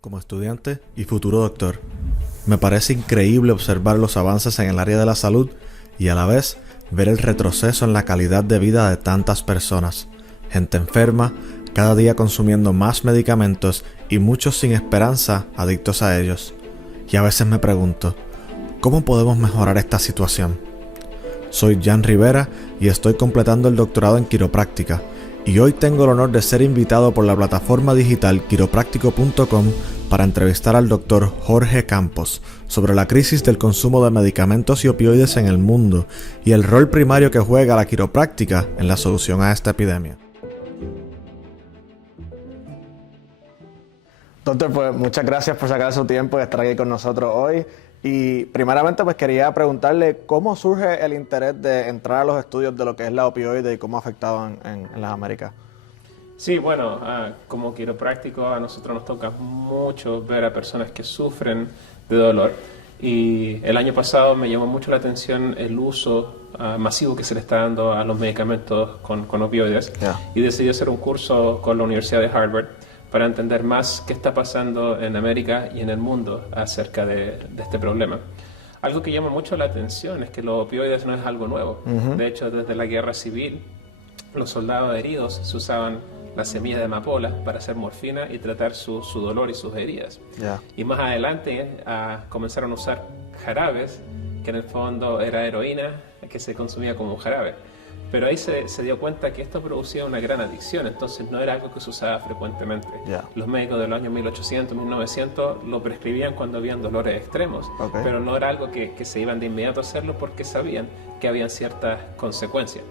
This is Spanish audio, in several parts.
Como estudiante y futuro doctor, me parece increíble observar los avances en el área de la salud y a la vez ver el retroceso en la calidad de vida de tantas personas, gente enferma, cada día consumiendo más medicamentos y muchos sin esperanza adictos a ellos. Y a veces me pregunto, ¿cómo podemos mejorar esta situación? Soy Jan Rivera y estoy completando el doctorado en quiropráctica. Y hoy tengo el honor de ser invitado por la plataforma digital quiropráctico.com para entrevistar al doctor Jorge Campos sobre la crisis del consumo de medicamentos y opioides en el mundo y el rol primario que juega la quiropráctica en la solución a esta epidemia. Doctor, pues muchas gracias por sacar su tiempo y estar aquí con nosotros hoy. Y primeramente pues quería preguntarle cómo surge el interés de entrar a los estudios de lo que es la opioide y cómo ha afectado en las Américas. Sí, bueno, como quiropráctico a nosotros nos toca mucho ver a personas que sufren de dolor y el año pasado me llamó mucho la atención el uso masivo que se le está dando a los medicamentos con opioides y decidí hacer un curso con la Universidad de Harvard para entender más qué está pasando en América y en el mundo acerca de este problema. Algo que llama mucho la atención es que los opioides no es algo nuevo. De hecho, desde la guerra civil, los soldados heridos se usaban la semilla de amapola para hacer morfina y tratar su dolor y sus heridas. Y más adelante comenzaron a usar jarabes, que en el fondo era heroína que se consumía como un jarabe. Pero ahí se dio cuenta que esto producía una gran adicción, entonces no era algo que se usaba frecuentemente. Los médicos de los años 1800, 1900 lo prescribían cuando habían dolores extremos, pero no era algo que se iban de inmediato a hacerlo porque sabían que habían ciertas consecuencias.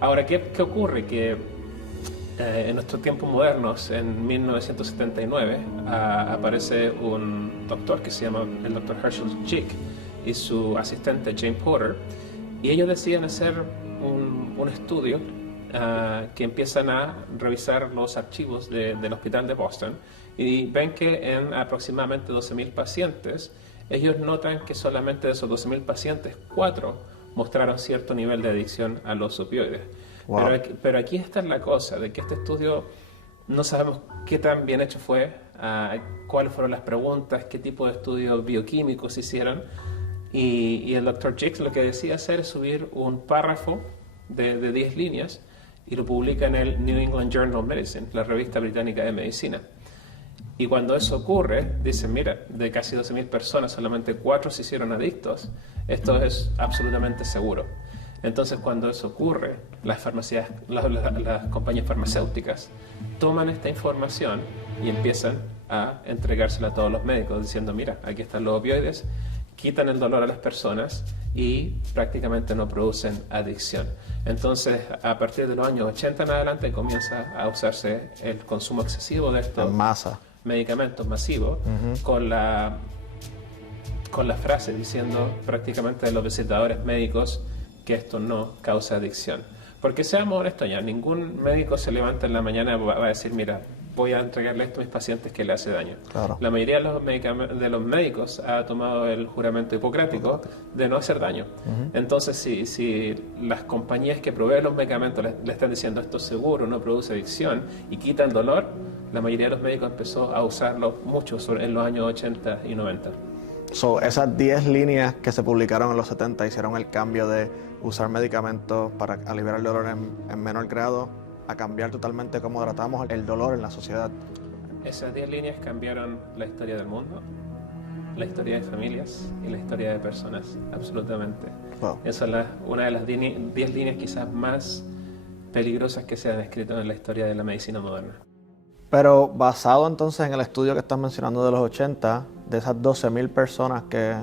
Ahora, ¿qué ocurre? Que en nuestros tiempos modernos, en 1979, aparece un doctor que se llama el doctor Herschel Chick y su asistente Jane Porter, y ellos deciden hacer un estudio que empiezan a revisar los archivos del hospital de Boston y ven que en aproximadamente 12.000 pacientes, ellos notan que solamente de esos 12.000 pacientes, 4 mostraron cierto nivel de adicción a los opioides. Pero aquí está la cosa, de que este estudio no sabemos qué tan bien hecho fue, cuáles fueron las preguntas, qué tipo de estudios bioquímicos hicieron. Y el Dr. Jicks lo que decía hacer es subir un párrafo de 10 líneas y lo publica en el New England Journal of Medicine, la revista británica de medicina. Y cuando eso ocurre, dicen, mira, de casi 12.000 personas, solamente 4 se hicieron adictos. Esto es absolutamente seguro. Entonces, cuando eso ocurre, las compañías farmacéuticas toman esta información y empiezan a entregársela a todos los médicos, diciendo, mira, aquí están los opioides, quitan el dolor a las personas y prácticamente no producen adicción. Entonces, a partir de los años 80 en adelante comienza a usarse el consumo excesivo de estos medicamentos masivos con la frase diciendo prácticamente de los visitadores médicos que esto no causa adicción. Porque seamos honestos ya, ningún médico se levanta en la mañana y va a decir, mira, voy a entregarle esto a mis pacientes que le hace daño. La mayoría de los médicos ha tomado el juramento hipocrático de no hacer daño. Entonces, si las compañías que proveen los medicamentos le están diciendo esto es seguro, no produce adicción y quita el dolor, la mayoría de los médicos empezó a usarlo mucho en los años 80 y 90. Esas 10 líneas que se publicaron en los 70 hicieron el cambio de usar medicamentos para aliviar el dolor en menor grado a cambiar totalmente cómo tratamos el dolor en la sociedad. Esas 10 líneas cambiaron la historia del mundo, la historia de familias y la historia de personas, absolutamente. Esa es una de las 10 líneas quizás más peligrosas que se han escrito en la historia de la medicina moderna. Pero basado entonces en el estudio que estás mencionando de los 80, de esas 12.000 personas que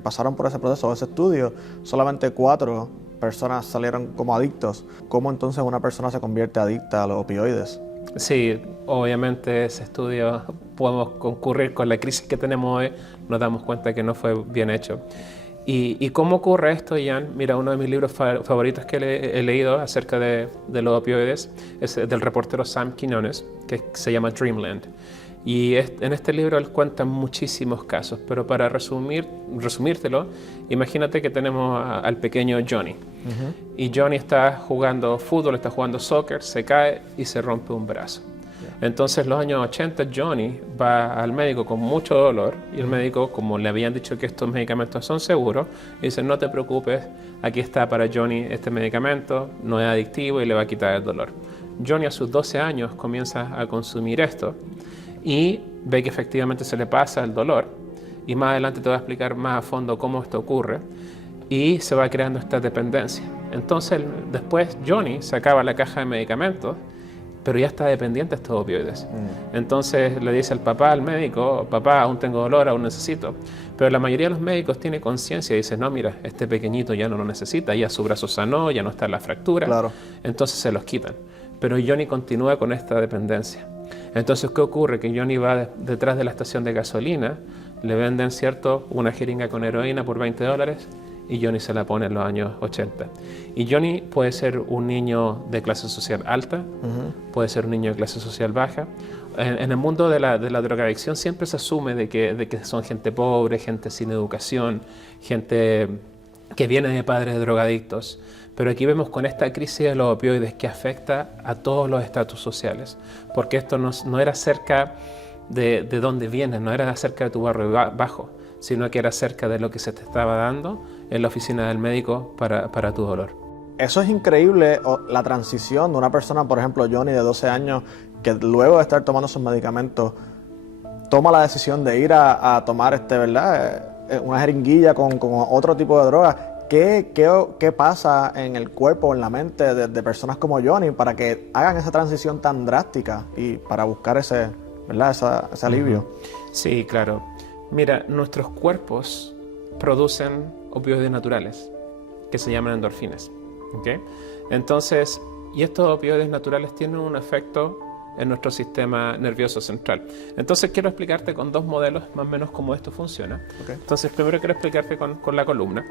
pasaron por ese proceso, ese estudio, solamente 4 personas salieron como adictos. ¿Cómo entonces una persona se convierte adicta a los opioides? Sí, obviamente ese estudio podemos concurrir con la crisis que tenemos hoy, nos damos cuenta que no fue bien hecho. ¿Y cómo ocurre esto, Jan? Mira, uno de mis libros favoritos que he leído acerca de los opioides es del reportero Sam Quinones, que se llama Dreamland. Y en este libro él cuenta muchísimos casos, pero para resumírtelo, imagínate que tenemos al pequeño Johnny. Y Johnny está jugando fútbol, está jugando soccer, se cae y se rompe un brazo. Entonces, en los años 80, Johnny va al médico con mucho dolor y el médico, como le habían dicho que estos medicamentos son seguros, dice: no te preocupes, aquí está para Johnny este medicamento, no es adictivo y le va a quitar el dolor. Johnny a sus 12 años comienza a consumir esto y ve que efectivamente se le pasa el dolor, y más adelante te voy a explicar más a fondo cómo esto ocurre, y se va creando esta dependencia. Entonces después Johnny se acaba la caja de medicamentos, pero ya está dependiente de estos opioides. Entonces le dice al papá, al médico: papá, aún tengo dolor, aún necesito. Pero la mayoría de los médicos tiene conciencia y dice: no, mira, este pequeñito ya no lo necesita, ya su brazo sanó, ya no está en la fractura. Claro. Entonces se los quitan. Pero Johnny continúa con esta dependencia. Entonces, ¿qué ocurre? Que Johnny va detrás de la estación de gasolina, le venden, ¿cierto?, una jeringa con heroína por $20, y Johnny se la pone en los años 80. Y Johnny puede ser un niño de clase social alta, puede ser un niño de clase social baja. En el mundo de la drogadicción siempre se asume de que son gente pobre, gente sin educación, gente que viene de padres drogadictos. Pero aquí vemos con esta crisis de los opioides que afecta a todos los estratos sociales, porque esto no era acerca de dónde vienes, no era acerca de tu barrio bajo, sino que era acerca de lo que se te estaba dando en la oficina del médico para tu dolor. Eso es increíble, la transición de una persona, por ejemplo, Johnny, de 12 años, que luego de estar tomando sus medicamentos, toma la decisión de ir a tomar ¿verdad?, una jeringuilla con otro tipo de droga. ¿Qué pasa en el cuerpo, en la mente de personas como Johnny para que hagan esa transición tan drástica y para buscar ese alivio? Sí, claro. Mira, nuestros cuerpos producen opioides naturales que se llaman endorfinas. ¿Okay? Entonces, y estos opioides naturales tienen un efecto en nuestro sistema nervioso central. Entonces quiero explicarte con dos modelos más o menos cómo esto funciona. Okay. Entonces primero quiero explicarte con la columna,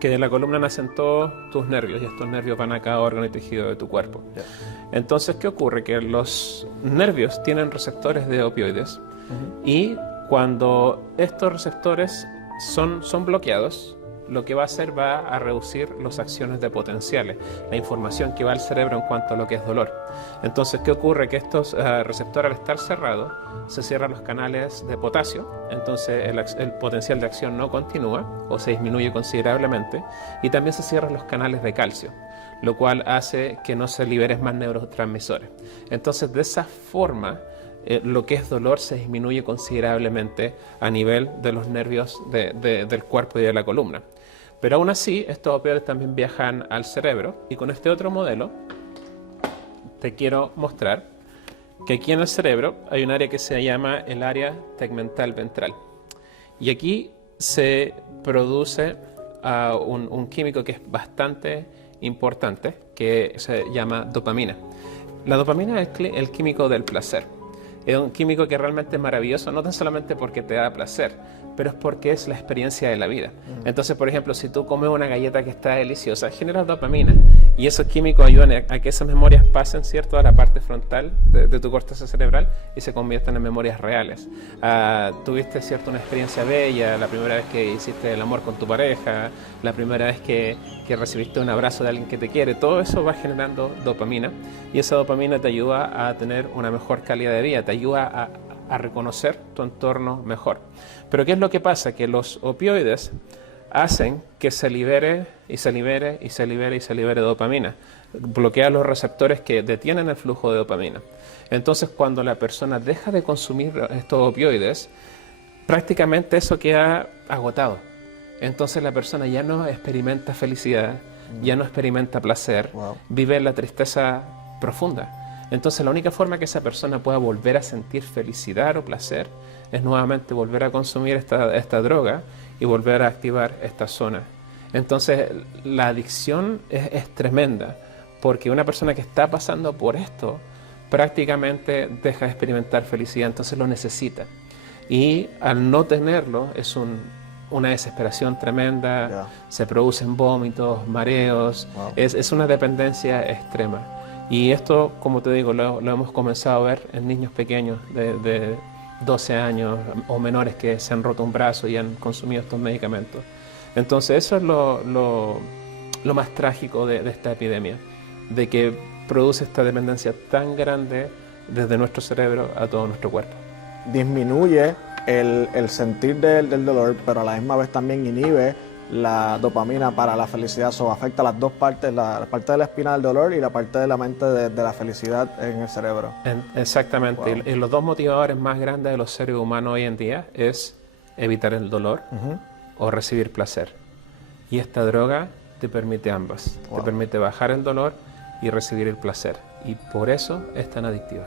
que de la columna nacen todos tus nervios y estos nervios van a cada órgano y tejido de tu cuerpo. Yeah. Entonces, ¿qué ocurre? Que los nervios tienen receptores de opioides y cuando estos receptores son bloqueados, lo que va a hacer va a reducir las acciones de potenciales, la información que va al cerebro en cuanto a lo que es dolor. Entonces, ¿qué ocurre? Que estos receptores, al estar cerrados, se cierran los canales de potasio, entonces el potencial de acción no continúa o se disminuye considerablemente, y también se cierran los canales de calcio, lo cual hace que no se liberen más neurotransmisores. Entonces, de esa forma, lo que es dolor se disminuye considerablemente a nivel de los nervios del cuerpo y de la columna. Pero aún así, estos opioides también viajan al cerebro, y con este otro modelo te quiero mostrar que aquí en el cerebro hay un área que se llama el área tegmental ventral. Y aquí se produce un químico que es bastante importante, que se llama dopamina. La dopamina es el químico del placer. Es un químico que realmente es maravilloso, no tan solamente porque te da placer, pero es porque es la experiencia de la vida. Entonces, por ejemplo, si tú comes una galleta que está deliciosa, genera dopamina, y esos químicos ayudan a que esas memorias pasen, ¿cierto?, a la parte frontal de tu corteza cerebral y se conviertan en memorias reales. Tuviste, ¿cierto?, una experiencia bella, la primera vez que hiciste el amor con tu pareja, la primera vez que recibiste un abrazo de alguien que te quiere, todo eso va generando dopamina, y esa dopamina te ayuda a tener una mejor calidad de vida, te ayuda a reconocer tu entorno mejor. Pero ¿qué es lo que pasa? Que los opioides hacen que se libere y se libere y se libere y se libere dopamina. Bloquea los receptores que detienen el flujo de dopamina. Entonces, cuando la persona deja de consumir estos opioides, prácticamente eso queda agotado. Entonces la persona ya no experimenta felicidad, ya no experimenta placer, vive la tristeza profunda. Entonces la única forma que esa persona pueda volver a sentir felicidad o placer es nuevamente volver a consumir esta droga y volver a activar esta zona. Entonces la adicción es tremenda, porque una persona que está pasando por esto prácticamente deja de experimentar felicidad, entonces lo necesita. Y al no tenerlo es una desesperación tremenda, se producen vómitos, mareos, es una dependencia extrema. Y esto, como te digo, lo hemos comenzado a ver en niños pequeños de 12 años o menores que se han roto un brazo y han consumido estos medicamentos. Entonces eso es lo más trágico de esta epidemia, de que produce esta dependencia tan grande desde nuestro cerebro a todo nuestro cuerpo. Disminuye el sentir del dolor, pero a la misma vez también inhibe la dopamina para la felicidad. Eso afecta las dos partes, la parte de la espina del dolor y la parte de la mente de la felicidad en el cerebro. Exactamente. Wow. Y los dos motivadores más grandes de los seres humanos hoy en día es evitar el dolor o recibir placer. Y esta droga te permite ambas. Wow. Te permite bajar el dolor y recibir el placer. Y por eso es tan adictiva.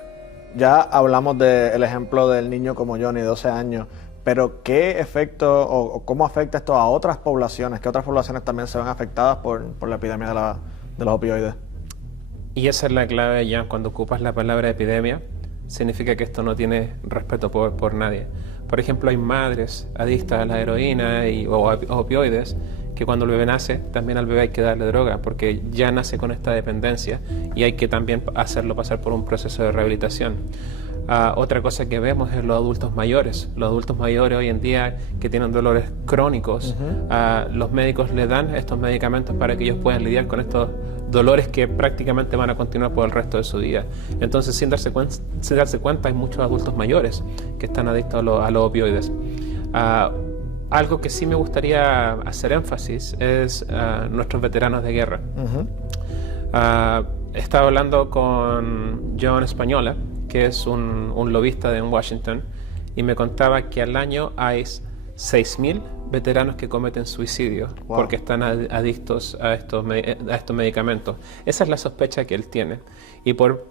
Ya hablamos del ejemplo del niño como Johnny, 12 años, pero ¿qué efecto o cómo afecta esto a otras poblaciones? ¿Qué otras poblaciones también se ven afectadas por la epidemia de los opioides? Y esa es la clave, ya cuando ocupas la palabra epidemia, significa que esto no tiene respeto por nadie. Por ejemplo, hay madres adictas a la heroína o opioides que cuando el bebé nace, también al bebé hay que darle droga porque ya nace con esta dependencia y hay que también hacerlo pasar por un proceso de rehabilitación. Otra cosa que vemos es los adultos mayores. Los adultos mayores hoy en día que tienen dolores crónicos, los médicos les dan estos medicamentos para que ellos puedan lidiar con estos dolores que prácticamente van a continuar por el resto de su vida. Entonces, sin darse cuenta, hay muchos adultos mayores que están adictos a los opioides. Algo que sí me gustaría hacer énfasis es nuestros veteranos de guerra. Estaba hablando con John Española, que es un lobista en Washington, y me contaba que al año hay 6.000 veteranos que cometen suicidio porque están adictos a estos medicamentos. Esa es la sospecha que él tiene. Y por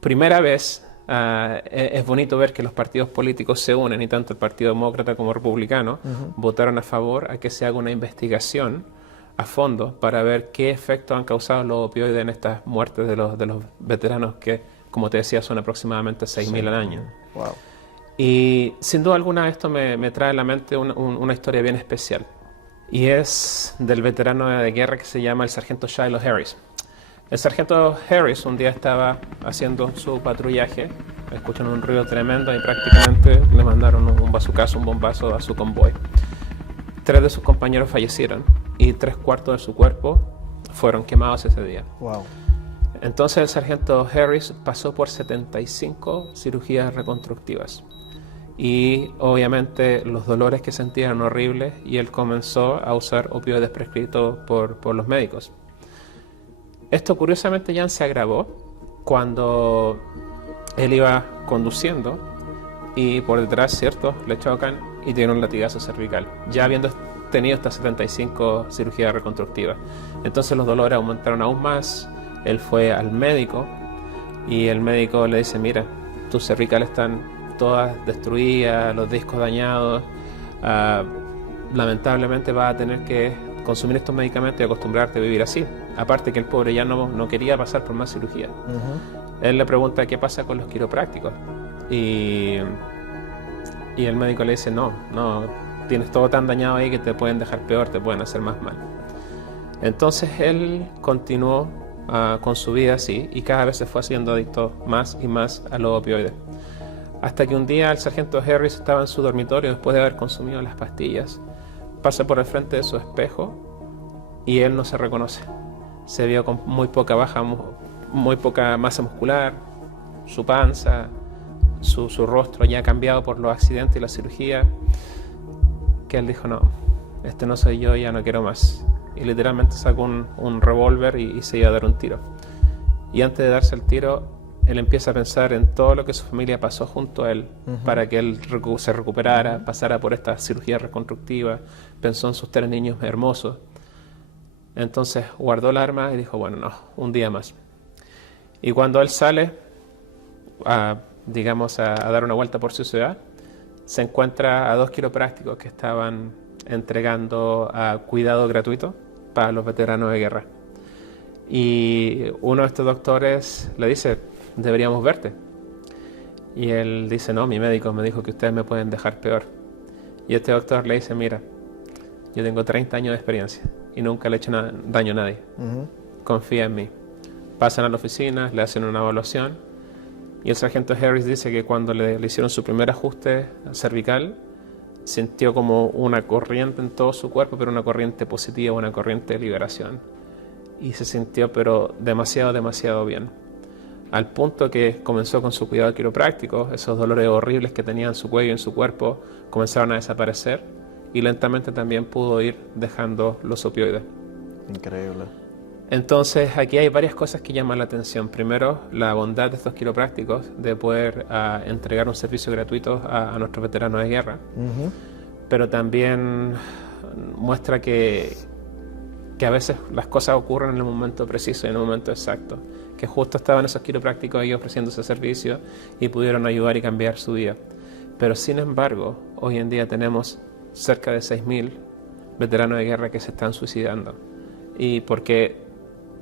primera vez es bonito ver que los partidos políticos se unen, y tanto el Partido Demócrata como Republicano votaron a favor a que se haga una investigación a fondo para ver qué efectos han causado los opioides en estas muertes de los veteranos que, como te decía, son aproximadamente 6.000 al año. Wow. Y sin duda alguna esto me trae a la mente una historia bien especial. Y es del veterano de guerra que se llama el sargento Shiloh Harris. El sargento Harris un día estaba haciendo su patrullaje, escuchan un ruido tremendo y prácticamente le mandaron un bazucazo, un bombazo a su convoy. 3 de sus compañeros fallecieron y 3/4 de su cuerpo fueron quemados ese día. Wow. Entonces el sargento Harris pasó por 75 cirugías reconstructivas y obviamente los dolores que sentía eran horribles y él comenzó a usar opioides prescritos por los médicos. Esto curiosamente ya se agravó cuando él iba conduciendo y por detrás, ¿cierto?, le chocan y tiene un latigazo cervical, ya habiendo tenido estas 75 cirugías reconstructivas. Entonces los dolores aumentaron aún más. Él fue al médico y el médico le dice: mira, tus cervicales están todas destruidas, los discos dañados, lamentablemente vas a tener que consumir estos medicamentos y acostumbrarte a vivir así. Aparte que el pobre ya no quería pasar por más cirugía. Él le pregunta qué pasa con los quiroprácticos y el médico le dice: no, tienes todo tan dañado ahí que te pueden dejar peor, te pueden hacer más mal. Entonces él continuó con su vida así y cada vez se fue haciendo adicto más y más a los opioides. Hasta que un día el sargento Harris estaba en su dormitorio después de haber consumido las pastillas, pasa por el frente de su espejo y él no se reconoce. Se vio con muy poca masa muscular, su panza, su rostro ya cambiado por los accidentes y la cirugía, que él dijo: no, este no soy yo, ya no quiero más. Y literalmente sacó un revólver y se iba a dar un tiro. Y antes de darse el tiro, él empieza a pensar en todo lo que su familia pasó junto a él para que él se recuperara, pasara por esta cirugía reconstructiva. Pensó en sus 3 niños hermosos. Entonces guardó el arma y dijo: bueno, no, un día más. Y cuando él sale a dar una vuelta por su ciudad, se encuentra a 2 quiroprácticos que estaban entregando cuidado gratuito para los veteranos de guerra. Y uno de estos doctores le dice: deberíamos verte. Y él dice: no, mi médico me dijo que ustedes me pueden dejar peor. Y este doctor le dice: mira, yo tengo 30 años de experiencia y nunca le he hecho daño a nadie. Confía en mí. Pasan a la oficina, le hacen una evaluación y el sargento Harris dice que cuando le hicieron su primer ajuste cervical, sintió como una corriente en todo su cuerpo, pero una corriente positiva, una corriente de liberación. Y se sintió pero demasiado bien. al punto que comenzó con su cuidado quiropráctico, esos dolores horribles que tenía en su cuello y en su cuerpo comenzaron a desaparecer y lentamente también pudo ir dejando los opioides. Increíble. Entonces aquí hay varias cosas que llaman la atención. Primero, la bondad de estos quiroprácticos de poder entregar un servicio gratuito a nuestros veteranos de guerra, pero también muestra que a veces las cosas ocurren en el momento preciso y en el momento exacto, que justo estaban esos quiroprácticos ahí ofreciendo ese servicio y pudieron ayudar y cambiar su vida. Pero sin embargo, hoy en día tenemos cerca de 6.000 veteranos de guerra que se están suicidando. Y porque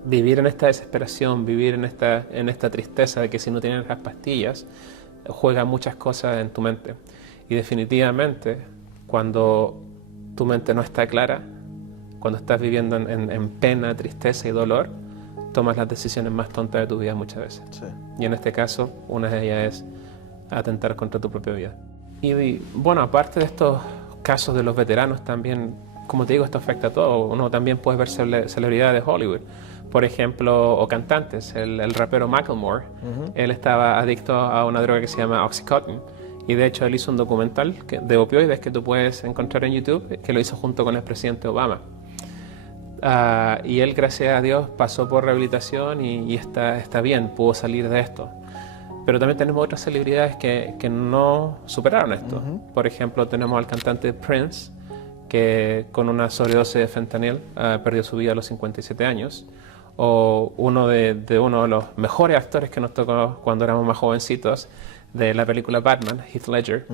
vivir en esta desesperación, vivir en esta tristeza de que si no tienes las pastillas, juega muchas cosas en tu mente. Y definitivamente, cuando tu mente no está clara, cuando estás viviendo en pena, tristeza y dolor, tomas las decisiones más tontas de tu vida muchas veces. Sí. Y en este caso, una de ellas es atentar contra tu propia vida. Y bueno, aparte de estos casos de los veteranos, también, como te digo, esto afecta a todo. Uno también puede ver celebridades de Hollywood, por ejemplo, o cantantes. El rapero Macklemore, él estaba adicto a una droga que se llama Oxycontin. Y de hecho él hizo un documental de opioides que tú puedes encontrar en YouTube, que lo hizo junto con el presidente Obama. Y él, gracias a Dios, pasó por rehabilitación y está bien, pudo salir de esto. Pero también tenemos otras celebridades que no superaron esto. Por ejemplo, tenemos al cantante Prince, que con una sobredosis de fentanil perdió su vida a los 57 años. O uno de los mejores actores que nos tocó cuando éramos más jovencitos, de la película Batman, Heath Ledger.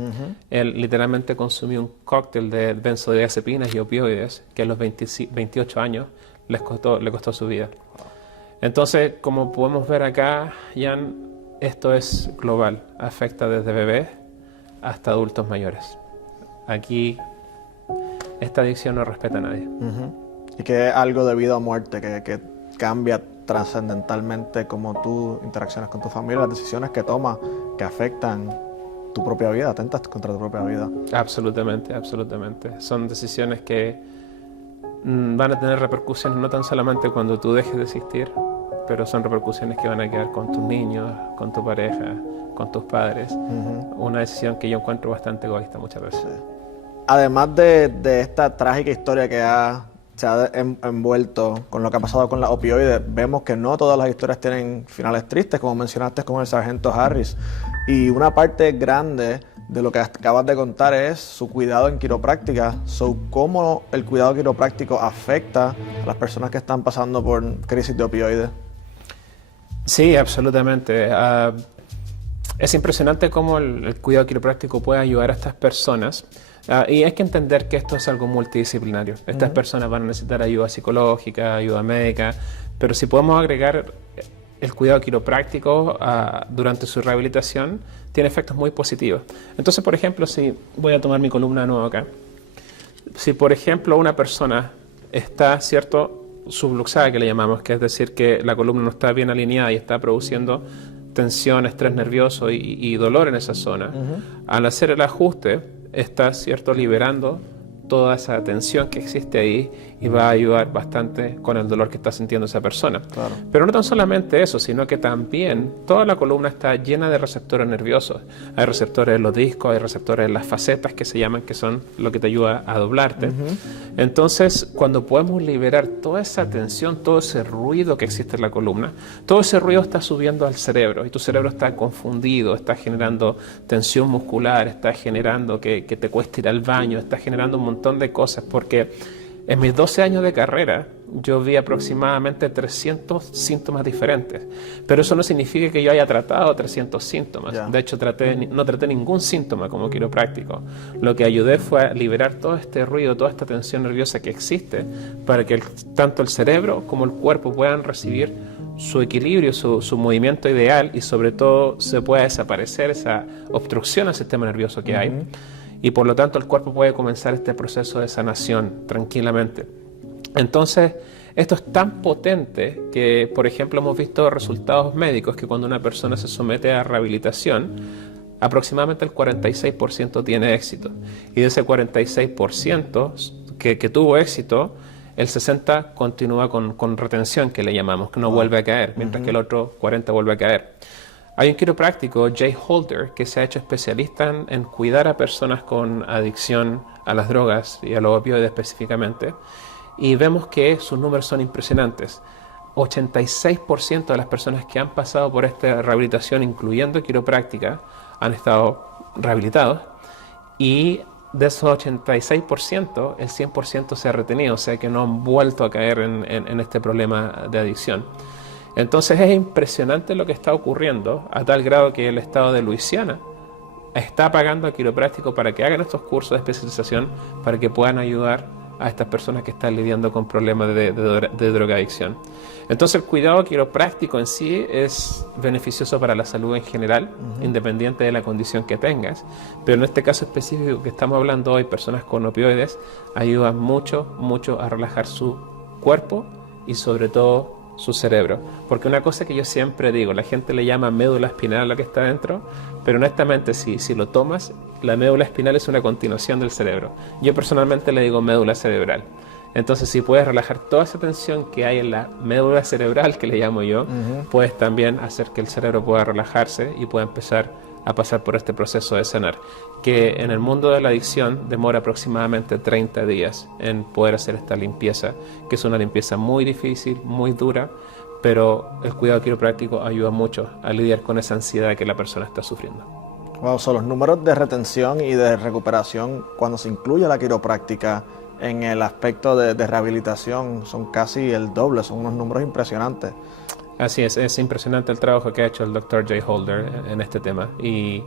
Él literalmente consumió un cóctel de benzodiazepinas y opioides que a los 28 años le costó su vida. Entonces, como podemos ver acá, Jan, esto es global, afecta desde bebés hasta adultos mayores. Aquí esta adicción no respeta a nadie. Y que es algo de vida o muerte, que cambia trascendentalmente cómo tú interaccionas con tu familia, las decisiones que tomas, que afectan tu propia vida, atentas contra tu propia vida. Absolutamente, absolutamente. Son decisiones que van a tener repercusiones no tan solamente cuando tú dejes de existir, pero son repercusiones que van a quedar con tus niños, con tu pareja, con tus padres. Una decisión que yo encuentro bastante egoísta muchas veces. Sí. Además de esta trágica historia que se ha envuelto con lo que ha pasado con las opioides, vemos que no todas las historias tienen finales tristes, como mencionaste con el sargento Harris. Y una parte grande de lo que acabas de contar es su cuidado en quiropráctica. ¿Cómo el cuidado quiropráctico afecta a las personas que están pasando por crisis de opioides? Sí, absolutamente. Es impresionante cómo el cuidado quiropráctico puede ayudar a estas personas. Y hay que entender que esto es algo multidisciplinario. Estas personas van a necesitar ayuda psicológica, ayuda médica, pero si podemos agregar el cuidado quiropráctico durante su rehabilitación, tiene efectos muy positivos. Entonces, por ejemplo, si voy a tomar mi columna de nuevo acá, si por ejemplo una persona está, subluxada, que le llamamos, que es decir, que la columna no está bien alineada y está produciendo tensión, estrés nervioso y dolor en esa zona, al hacer el ajuste, está, liberando toda esa tensión que existe ahí y va a ayudar bastante con el dolor que está sintiendo esa persona. Claro. Pero no tan solamente eso, sino que también toda la columna está llena de receptores nerviosos. Hay receptores en los discos, hay receptores en las facetas que se llaman, que son lo que te ayuda a doblarte. Entonces, cuando podemos liberar toda esa tensión, todo ese ruido que existe en la columna, todo ese ruido está subiendo al cerebro y tu cerebro está confundido, está generando tensión muscular, está generando que te cueste ir al baño, está generando un montón de cosas, porque en mis 12 años de carrera yo vi aproximadamente 300 síntomas diferentes, pero eso no significa que yo haya tratado 300 síntomas. Yeah. De hecho, no traté ningún síntoma como quiropráctico. Lo que ayudé fue a liberar todo este ruido, toda esta tensión nerviosa que existe, para que tanto el cerebro como el cuerpo puedan recibir su equilibrio, su movimiento ideal, y sobre todo se pueda desaparecer esa obstrucción al sistema nervioso que hay. Y por lo tanto el cuerpo puede comenzar este proceso de sanación tranquilamente. Entonces, esto es tan potente que, por ejemplo, hemos visto resultados médicos que cuando una persona se somete a rehabilitación, aproximadamente el 46% tiene éxito. Y de ese 46% que tuvo éxito, el 60 continúa con retención, que le llamamos, que no vuelve a caer, mientras que el otro 40 vuelve a caer. Hay un quiropráctico, Jay Holder, que se ha hecho especialista en cuidar a personas con adicción a las drogas y a los opioides específicamente, y vemos que sus números son impresionantes. 86% de las personas que han pasado por esta rehabilitación, incluyendo quiropráctica, han estado rehabilitados, y de esos 86%, el 100% se ha retenido, o sea que no han vuelto a caer en este problema de adicción. Entonces es impresionante lo que está ocurriendo, a tal grado que el estado de Luisiana está pagando a quiroprácticos para que hagan estos cursos de especialización para que puedan ayudar a estas personas que están lidiando con problemas de drogadicción. Entonces el cuidado quiropráctico en sí es beneficioso para la salud en general, independiente de la condición que tengas, pero en este caso específico que estamos hablando hoy, personas con opioides, ayuda mucho a relajar su cuerpo y sobre todo su cerebro. Porque una cosa que yo siempre digo, la gente le llama médula espinal a lo que está dentro, pero honestamente si lo tomas, la médula espinal es una continuación del cerebro. Yo personalmente le digo médula cerebral. Entonces, si puedes relajar toda esa tensión que hay en la médula cerebral, que le llamo yo, puedes también hacer que el cerebro pueda relajarse y pueda empezar a pasar por este proceso de sanar, que en el mundo de la adicción demora aproximadamente 30 días en poder hacer esta limpieza, que es una limpieza muy difícil, muy dura, pero el cuidado quiropráctico ayuda mucho a lidiar con esa ansiedad que la persona está sufriendo. Wow, son los números de retención y de recuperación cuando se incluye la quiropráctica en el aspecto de rehabilitación son casi el doble, son unos números impresionantes. Así es impresionante el trabajo que ha hecho el Dr. Jay Holder en este tema y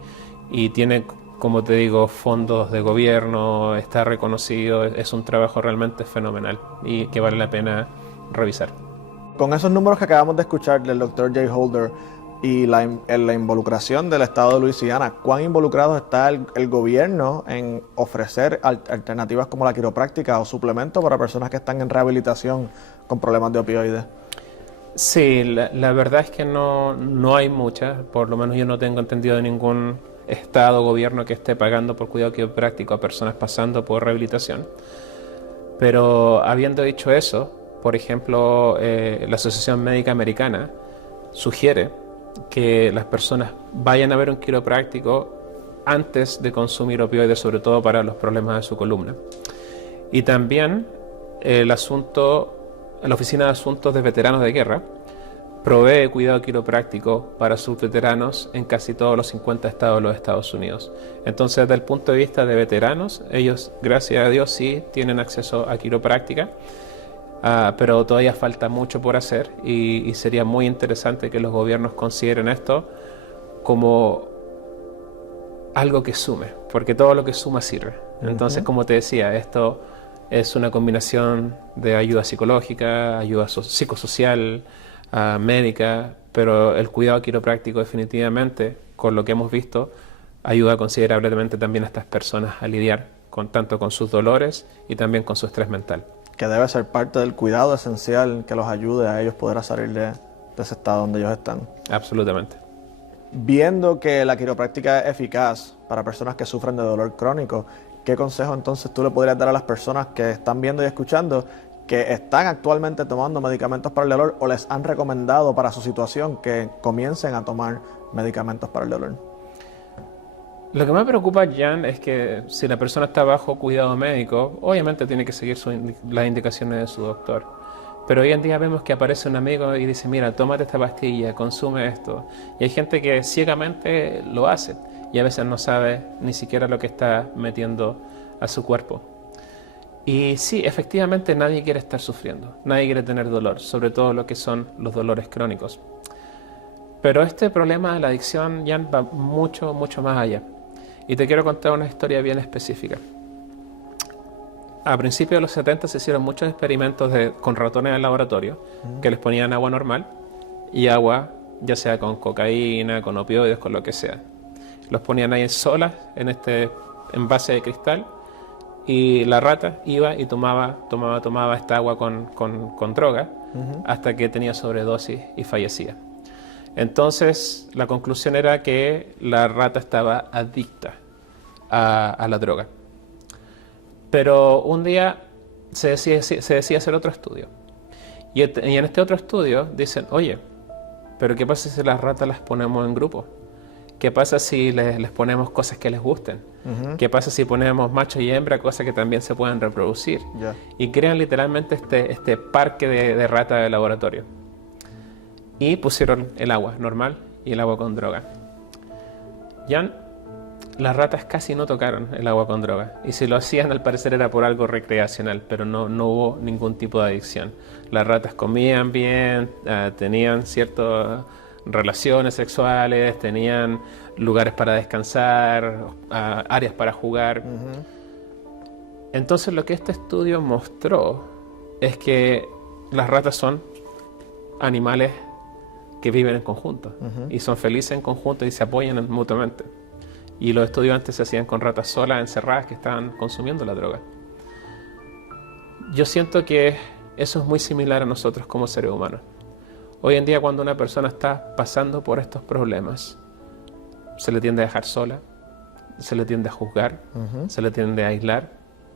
tiene, como te digo, fondos de gobierno, está reconocido, es un trabajo realmente fenomenal y que vale la pena revisar. Con esos números que acabamos de escuchar del Dr. Jay Holder y la involucración del estado de Luisiana, ¿cuán involucrado está el gobierno en ofrecer alternativas como la quiropráctica o suplementos para personas que están en rehabilitación con problemas de opioides? Sí, la verdad es que no hay muchas, por lo menos yo no tengo entendido de ningún estado o gobierno que esté pagando por cuidado quiropráctico a personas pasando por rehabilitación. Pero habiendo dicho eso, por ejemplo, la Asociación Médica Americana sugiere que las personas vayan a ver un quiropráctico antes de consumir opioides, sobre todo para los problemas de su columna. Y también la Oficina de Asuntos de Veteranos de Guerra provee cuidado quiropráctico para sus veteranos en casi todos los 50 estados de los Estados Unidos. Entonces, desde el punto de vista de veteranos, ellos, gracias a Dios, sí tienen acceso a quiropráctica, pero todavía falta mucho por hacer y sería muy interesante que los gobiernos consideren esto como algo que sume, porque todo lo que suma sirve. Entonces, como te decía, esto es una combinación de ayuda psicológica, ayuda psicosocial, médica, pero el cuidado quiropráctico definitivamente, con lo que hemos visto, ayuda considerablemente también a estas personas a lidiar tanto con sus dolores y también con su estrés mental. Que debe ser parte del cuidado esencial que los ayude a ellos poder salir de ese estado donde ellos están. Absolutamente. Viendo que la quiropráctica es eficaz para personas que sufren de dolor crónico, ¿qué consejo entonces tú le podrías dar a las personas que están viendo y escuchando que están actualmente tomando medicamentos para el dolor o les han recomendado para su situación que comiencen a tomar medicamentos para el dolor? Lo que me preocupa, Jan, es que si la persona está bajo cuidado médico, obviamente tiene que seguir las indicaciones de su doctor. Pero hoy en día vemos que aparece un amigo y dice, mira, tómate esta pastilla, consume esto. Y hay gente que ciegamente lo hace y a veces no sabe ni siquiera lo que está metiendo a su cuerpo. Y sí, efectivamente nadie quiere estar sufriendo, nadie quiere tener dolor, sobre todo lo que son los dolores crónicos. Pero este problema de la adicción, Jan, va mucho más allá. Y te quiero contar una historia bien específica. A principios de los 70 se hicieron muchos experimentos con ratones en laboratorio que les ponían agua normal y agua, ya sea con cocaína, con opioides, con lo que sea. Los ponían ahí solas en este envase de cristal y la rata iba y tomaba esta agua con droga hasta que tenía sobredosis y fallecía. Entonces la conclusión era que la rata estaba adicta a la droga. Pero un día se decide hacer otro estudio. Y en este otro estudio dicen, oye, pero ¿qué pasa si las ratas las ponemos en grupo? ¿Qué pasa si les ponemos cosas que les gusten? ¿Qué pasa si ponemos macho y hembra, cosas que también se puedan reproducir? Y crean literalmente este parque de ratas de laboratorio. Y pusieron el agua normal y el agua con droga. Ya las ratas casi no tocaron el agua con droga. Y si lo hacían, al parecer era por algo recreacional, pero no hubo ningún tipo de adicción. Las ratas comían bien, tenían ciertas relaciones sexuales, tenían lugares para descansar, áreas para jugar. Entonces lo que este estudio mostró es que las ratas son animales que viven en conjunto y son felices en conjunto y se apoyan mutuamente. Y los estudios antes se hacían con ratas solas, encerradas, que estaban consumiendo la droga. Yo siento que eso es muy similar a nosotros como seres humanos. Hoy en día, cuando una persona está pasando por estos problemas, se le tiende a dejar sola, se le tiende a juzgar, se le tiende a aislar,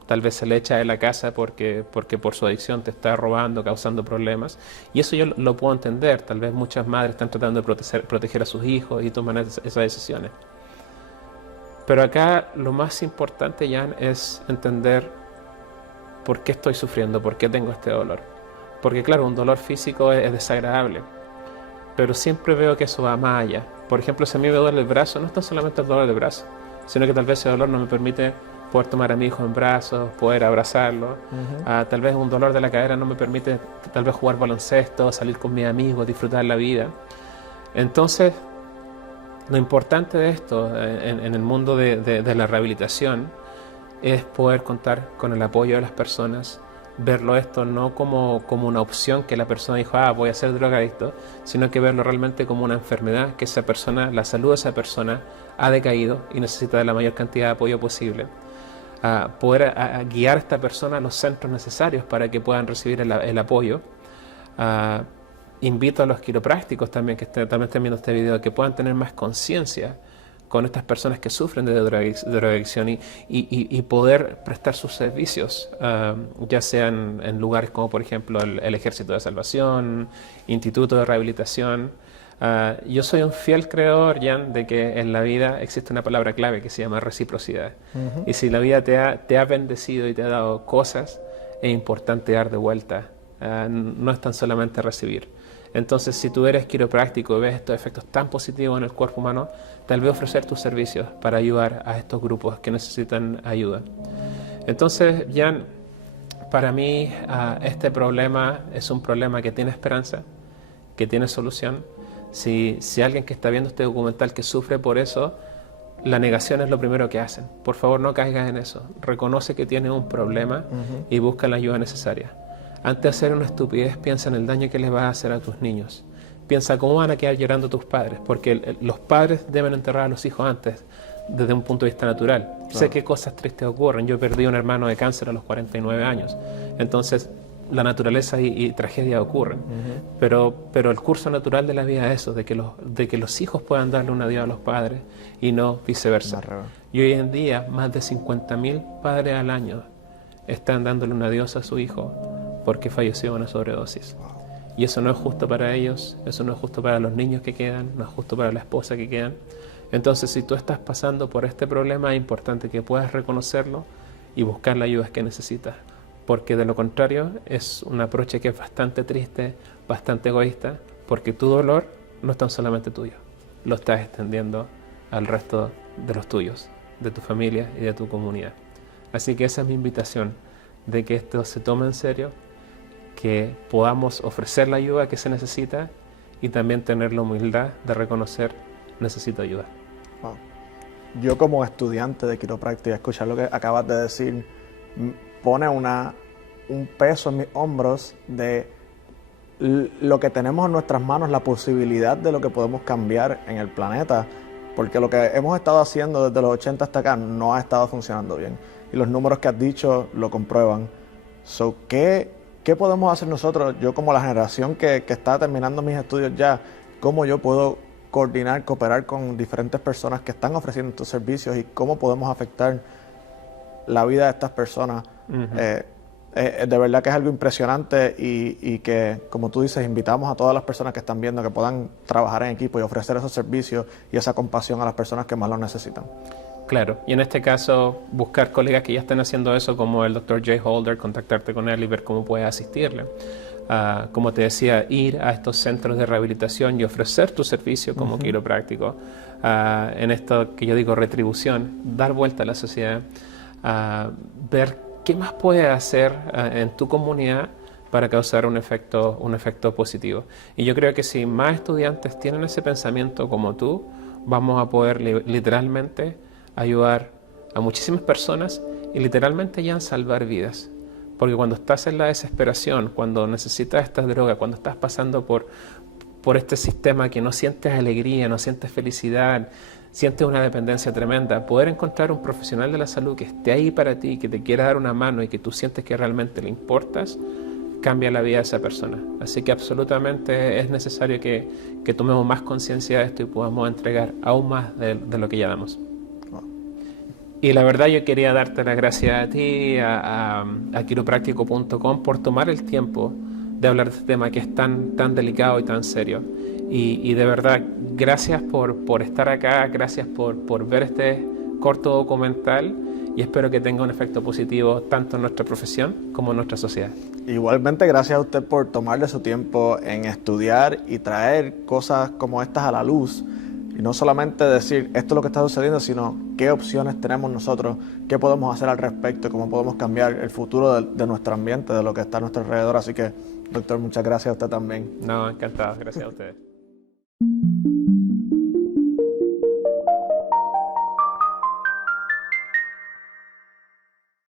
tal vez se le echa de la casa porque por su adicción te está robando, causando problemas. Y eso yo lo puedo entender. Tal vez muchas madres están tratando de proteger a sus hijos y toman esas decisiones. Pero acá lo más importante, Jan, es entender por qué estoy sufriendo, por qué tengo este dolor. Porque claro, un dolor físico es desagradable, pero siempre veo que eso va más allá. Por ejemplo, si a mí me duele el brazo, no es tan solamente el dolor del brazo, sino que tal vez ese dolor no me permite poder tomar a mi hijo en brazos, poder abrazarlo. Tal vez un dolor de la cadera no me permite tal vez jugar baloncesto, salir con mis amigos, disfrutar la vida. Entonces, lo importante de esto en el mundo de la rehabilitación es poder contar con el apoyo de las personas, verlo esto no como una opción que la persona dijo, voy a ser drogadicto, sino que verlo realmente como una enfermedad, que esa persona, la salud de esa persona ha decaído y necesita de la mayor cantidad de apoyo posible. Poder guiar a esta persona a los centros necesarios para que puedan recibir el apoyo. Invito a los quiroprácticos también que también estén viendo este video, que puedan tener más conciencia con estas personas que sufren de drogadicción y poder prestar sus servicios, ya sean en lugares como por ejemplo el Ejército de Salvación, Instituto de Rehabilitación. Yo soy un fiel creador, Jan, de que en la vida existe una palabra clave que se llama reciprocidad. Y si la vida te ha bendecido y te ha dado cosas, es importante dar de vuelta. No es tan solamente recibir. Entonces, si tú eres quiropráctico y ves estos efectos tan positivos en el cuerpo humano, tal vez ofrecer tus servicios para ayudar a estos grupos que necesitan ayuda. Entonces, Jan, para mí este problema es un problema que tiene esperanza, que tiene solución. Si alguien que está viendo este documental que sufre por eso, la negación es lo primero que hacen. Por favor, no caigas en eso. Reconoce que tienes un problema y busca la ayuda necesaria. Antes de hacer una estupidez, piensa en el daño que les vas a hacer a tus niños. Piensa cómo van a quedar llorando tus padres, porque los padres deben enterrar a los hijos antes, desde un punto de vista natural. Claro. Sé qué cosas tristes ocurren. Yo perdí un hermano de cáncer a los 49 años. Entonces, la naturaleza y tragedia ocurren. Pero el curso natural de la vida es eso, de que los hijos puedan darle un adiós a los padres y no viceversa. Y hoy en día, más de 50.000 padres al año están dándole un adiós a su hijo porque falleció de una sobredosis. Y eso no es justo para ellos, eso no es justo para los niños que quedan, no es justo para la esposa que quedan. Entonces, si tú estás pasando por este problema, es importante que puedas reconocerlo y buscar la ayuda que necesitas. Porque de lo contrario, es un approach que es bastante triste, bastante egoísta, porque tu dolor no es tan solamente tuyo, lo estás extendiendo al resto de los tuyos, de tu familia y de tu comunidad. Así que esa es mi invitación, de que esto se tome en serio, que podamos ofrecer la ayuda que se necesita y también tener la humildad de reconocer necesito ayuda. Wow. Yo como estudiante de quiropráctica, escuchar lo que acabas de decir, pone un peso en mis hombros de lo que tenemos en nuestras manos, la posibilidad de lo que podemos cambiar en el planeta, porque lo que hemos estado haciendo desde los 80 hasta acá no ha estado funcionando bien. Y los números que has dicho lo comprueban. So, ¿Qué podemos hacer nosotros? Yo como la generación que está terminando mis estudios ya, ¿cómo yo puedo coordinar, cooperar con diferentes personas que están ofreciendo estos servicios y cómo podemos afectar la vida de estas personas De verdad que es algo impresionante y que, como tú dices, invitamos a todas las personas que están viendo que puedan trabajar en equipo y ofrecer esos servicios y esa compasión a las personas que más lo necesitan. Claro, y en este caso buscar colegas que ya estén haciendo eso, como el Dr. Jay Holder, contactarte con él y ver cómo puedes asistirle. Como te decía, ir a estos centros de rehabilitación y ofrecer tu servicio como quiropráctico, en esto que yo digo retribución, dar vuelta a la sociedad, ver qué más puedes hacer en tu comunidad para causar un efecto positivo. Y yo creo que si más estudiantes tienen ese pensamiento como tú, vamos a poder literalmente ayudar a muchísimas personas y literalmente ya salvar vidas. Porque cuando estás en la desesperación, cuando necesitas esta droga, cuando estás pasando por este sistema que no sientes alegría, no sientes felicidad, sientes una dependencia tremenda, poder encontrar un profesional de la salud que esté ahí para ti, que te quiera dar una mano y que tú sientes que realmente le importas, cambia la vida de esa persona. Así que absolutamente es necesario que tomemos más conciencia de esto y podamos entregar aún más de lo que ya damos. Y la verdad yo quería darte las gracias a ti, a quiropráctico.com por tomar el tiempo de hablar de este tema que es tan delicado y tan serio. Y de verdad, gracias por estar acá, gracias por ver este corto documental y espero que tenga un efecto positivo tanto en nuestra profesión como en nuestra sociedad. Igualmente, gracias a usted por tomarle su tiempo en estudiar y traer cosas como estas a la luz. Y no solamente decir esto es lo que está sucediendo, sino qué opciones tenemos nosotros, qué podemos hacer al respecto, cómo podemos cambiar el futuro de nuestro ambiente, de lo que está a nuestro alrededor. Así que, doctor, muchas gracias a usted también. No, encantado. Gracias a ustedes.